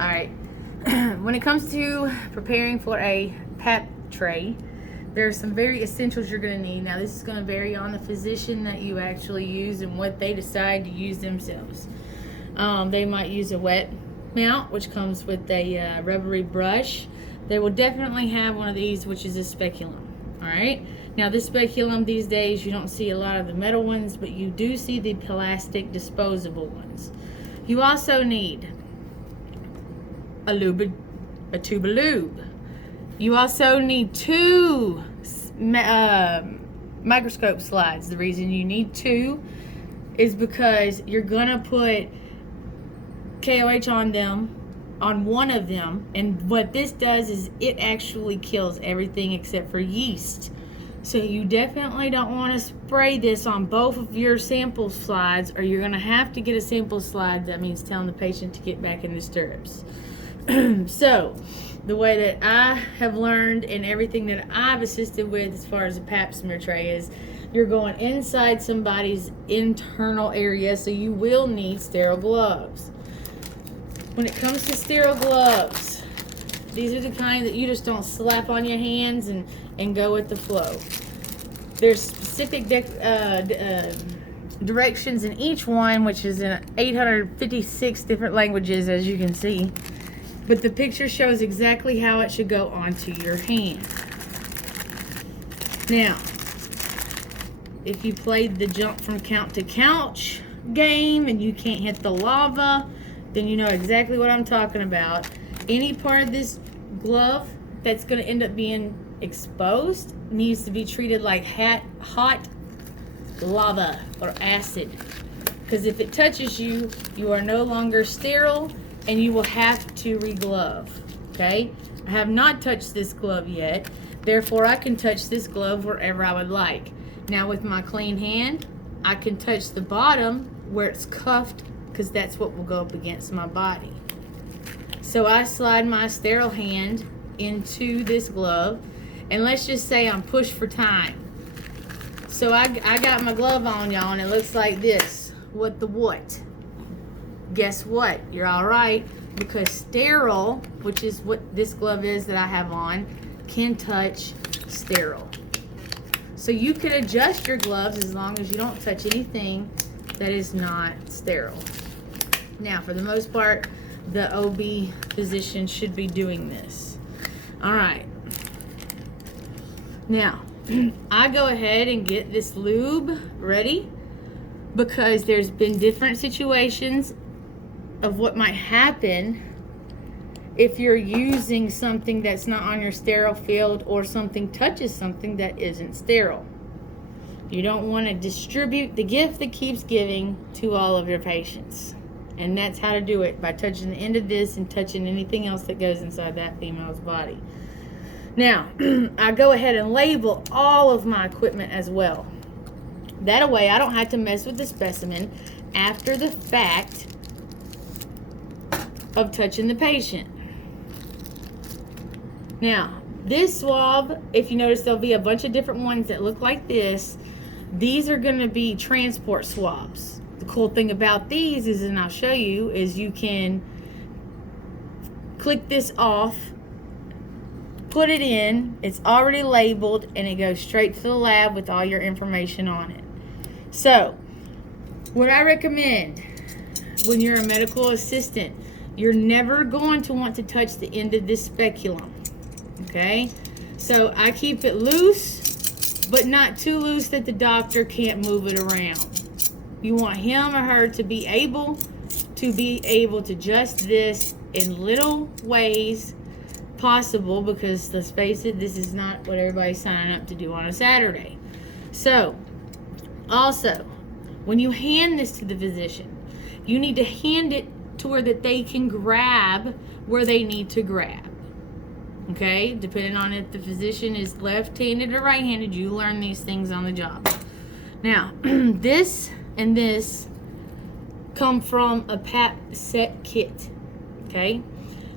All right. When it comes to preparing for a PAP tray, there are some very essentials you're going to need. Now, this is going to vary on the physician that you actually use and what they decide to use themselves. They might use a wet mount, which comes with a rubbery brush. They will definitely have one of these, which is a speculum. All right. Now, this speculum these days, you don't see a lot of the metal ones, but you do see the plastic disposable ones. You also need a tube of lube. You also need 2 microscope slides. The reason you need 2 is because you're gonna put KOH on one of them, and what this does is it actually kills everything except for yeast. So you definitely don't want to spray this on both of your sample slides, or you're gonna have to get a sample slide. That means telling the patient to get back in the stirrups. So the way that I have learned and everything that I've assisted with as far as a pap smear tray is you're going inside somebody's internal area, so you will need sterile gloves. When it comes to sterile gloves, these are the kind that you just don't slap on your hands and go with the flow. There's specific directions in each one, which is in 856 different languages, as you can see. But the picture shows exactly how it should go onto your hand. Now, if you played the jump from couch to couch game and you can't hit the lava, then you know exactly what I'm talking about. Any part of this glove that's going to end up being exposed needs to be treated like hot lava or acid. Because if it touches you, you are no longer sterile, and you will have to re-glove, okay? I have not touched this glove yet, therefore I can touch this glove wherever I would like. Now with my clean hand, I can touch the bottom where it's cuffed, because that's what will go up against my body. So I slide my sterile hand into this glove, and let's just say I'm pushed for time. So I got my glove on, y'all, and it looks like this. What the what? Guess what? You're all right, because sterile, which is what this glove is that I have on, can touch sterile. So you can adjust your gloves as long as you don't touch anything that is not sterile. Now, for the most part, the OB physician should be doing this. All right. Now, I go ahead and get this lube ready because there's been different situations of what might happen if you're using something that's not on your sterile field or something touches something that isn't sterile. You don't want to distribute the gift that keeps giving to all of your patients. And that's how to do it, by touching the end of this and touching anything else that goes inside that female's body. Now, I go ahead and label all of my equipment as well. That way I don't have to mess with the specimen after the fact of touching the patient. Now, this swab, if you notice, there'll be a bunch of different ones that look like this. These are going to be transport swabs. The cool thing about these is, and I'll show you, is you can click this off, put it in, it's already labeled, and it goes straight to the lab with all your information on it. So, what I recommend when you're a medical assistant, you're never going to want to touch the end of this speculum, okay? So I keep it loose, but not too loose that the doctor can't move it around. You want him or her to be able to adjust this in little ways possible, because let's face it, this is not what everybody's signing up to do on a Saturday. So, also, when you hand this to the physician, you need to hand it to where that they can grab where they need to grab. Okay, depending on if the physician is left-handed or right-handed, you learn these things on the job. Now, this and this come from a PAP set kit. Okay,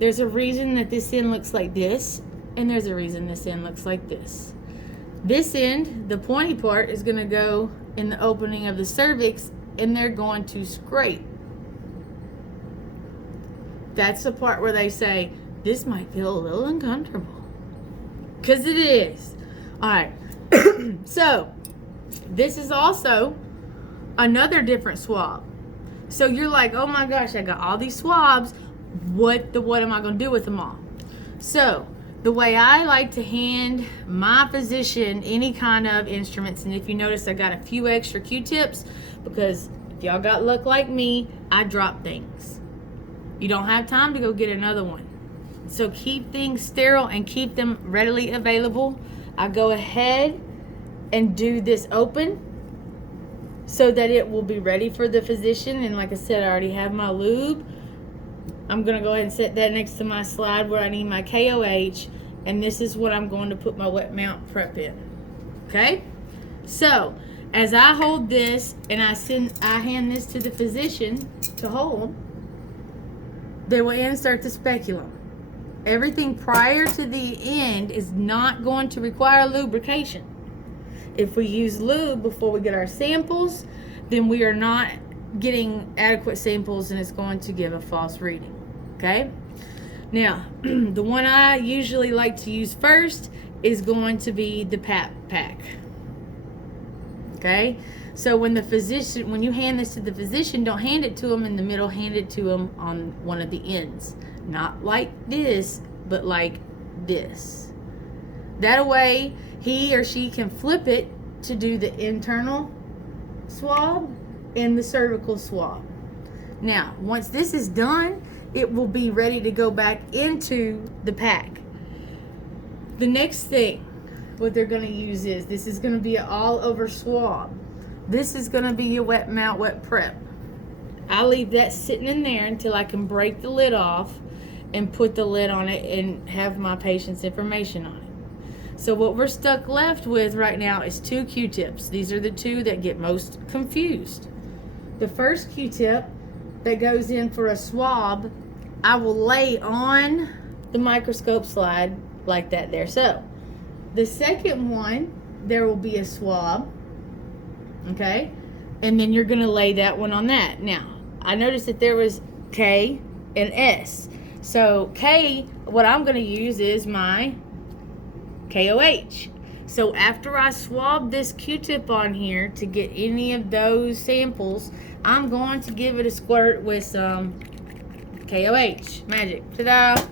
there's a reason that this end looks like this, and there's a reason this end looks like this. This end, the pointy part, is going to go in the opening of the cervix, and they're going to scrape That's the part where they say, this might feel a little uncomfortable. Because it is. Alright. So, this is also another different swab. So you're like, oh my gosh, I got all these swabs. What am I going to do with them all? So, the way I like to hand my physician any kind of instruments, and if you notice, I got a few extra Q-tips, because if y'all got luck like me, I drop things. You don't have time to go get another one. So keep things sterile and keep them readily available. I go ahead and do this open so that it will be ready for the physician. And like I said, I already have my lube. I'm going to go ahead and set that next to my slide where I need my KOH. And this is what I'm going to put my wet mount prep in. Okay? So, as I hold this and I hand this to the physician to hold, they will insert the speculum. Everything prior to the end is not going to require lubrication. If we use lube before we get our samples, then we are not getting adequate samples and it's going to give a false reading. Okay? Now, the one I usually like to use first is going to be the PAP pack. Okay? So when you hand this to the physician, don't hand it to them in the middle, hand it to them on one of the ends. Not like this, but like this. That way, he or she can flip it to do the internal swab and the cervical swab. Now, once this is done, it will be ready to go back into the pack. The next thing, what they're going to use is, this is going to be an all-over swab. This is going to be your wet mount, wet prep. I leave that sitting in there until I can break the lid off and put the lid on it and have my patient's information on it. So what we're stuck left with right now is 2 Q-tips. These are the 2 that get most confused. The first Q-tip that goes in for a swab, I will lay on the microscope slide like that there. So the second one, there will be a swab, okay, and then you're going to lay that one on that. Now, I noticed that there was K and S. So K, what I'm going to use is my KOH. So after I swab this Q-tip on here to get any of those samples, I'm going to give it a squirt with some KOH Magic. Ta-da!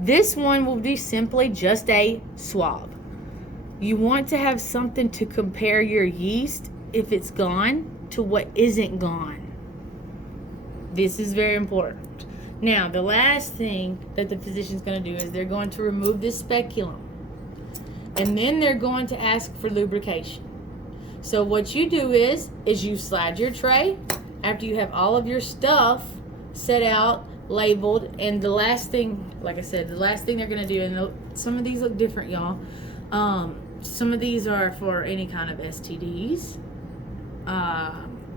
This one will be simply just a swab. You want to have something to compare your yeast, if it's gone, to what isn't gone. This is very important. Now, the last thing that the physician's going to do is they're going to remove this speculum. And then they're going to ask for lubrication. So what you do is you slide your tray after you have all of your stuff set out, labeled, and the last thing, like I said, the last thing they're going to do, and some of these look different, y'all. Some of these are for any kind of STDs.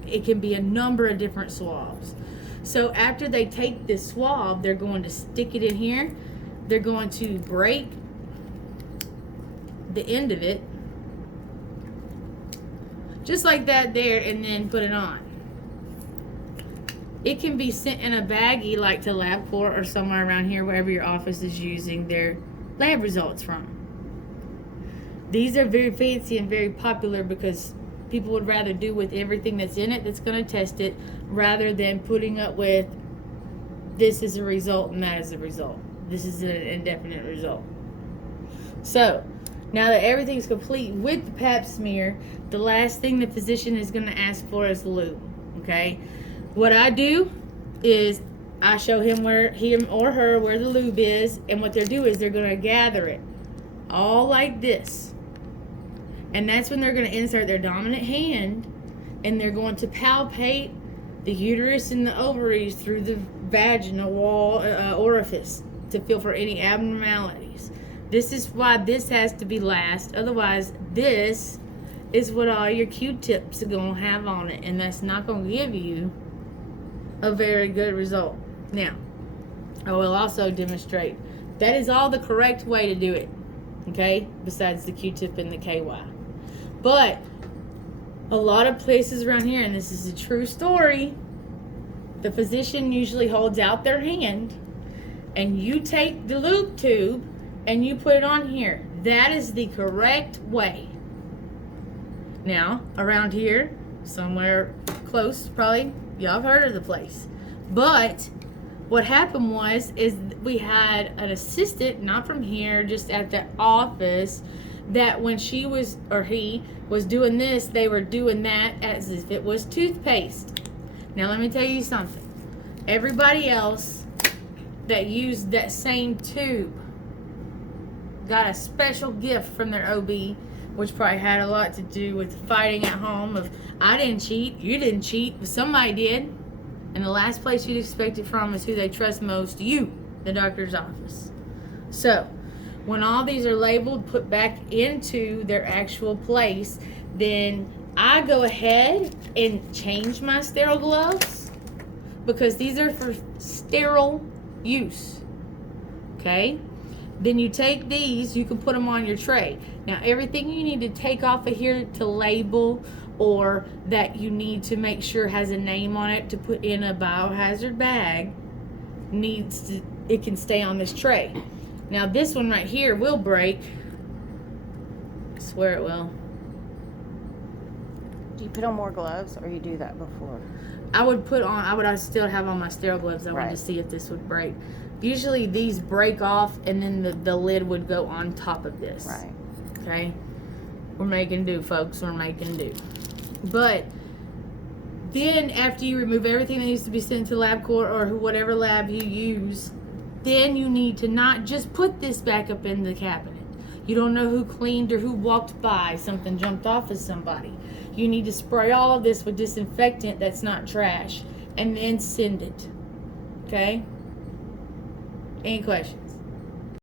It can be a number of different swabs. So after they take this swab, they're going to stick it in here. They're going to break the end of it, just like that there, and then put it on. It can be sent in a baggie like to LabCorp or somewhere around here, wherever your office is using their lab results from. These are very fancy and very popular because people would rather do with everything that's in it that's going to test it, rather than putting up with this is a result and that is a result. This is an indefinite result. So now that everything's complete with the pap smear, the last thing the physician is going to ask for is lube. Okay, what I do is I show him or her where the lube is, and what they'll do is they're going to gather it all like this. And that's when they're going to insert their dominant hand, and they're going to palpate the uterus and the ovaries through the vaginal wall orifice to feel for any abnormalities. This is why this has to be last. Otherwise, this is what all your Q-tips are going to have on it, and that's not going to give you a very good result. Now, I will also demonstrate. That is all the correct way to do it, okay, besides the Q-tip and the KY. But a lot of places around here, and this is a true story, the physician usually holds out their hand and you take the loop tube and you put it on here. That is the correct way. Now, around here, somewhere close, probably, y'all have heard of the place. But what happened is we had an assistant, not from here, just at the office, that when she was, or he was doing this, they were doing that as if it was toothpaste. Now let me tell you something. Everybody else that used that same tube got a special gift from their OB, which probably had a lot to do with fighting at home of, I didn't cheat, you didn't cheat, but somebody did. And the last place you'd expect it from is who they trust most, you, the doctor's office. So, when all these are labeled, put back into their actual place, then I go ahead and change my sterile gloves because these are for sterile use. Okay? Then you take these, you can put them on your tray. Now, everything you need to take off of here to label or that you need to make sure has a name on it to put in a biohazard bag it can stay on this tray. Now, this one right here will break. I swear it will. Do you put on more gloves or you do that before? I would still have on my sterile gloves. I wanted to see if this would break. Usually these break off and then the lid would go on top of this. Right. Okay? We're making do, folks. We're making do. But then after you remove everything that needs to be sent to LabCorp or whatever lab you use, then you need to not just put this back up in the cabinet. You don't know who cleaned or who walked by. Something jumped off of somebody. You need to spray all of this with disinfectant that's not trash and then send it. Okay? Any questions?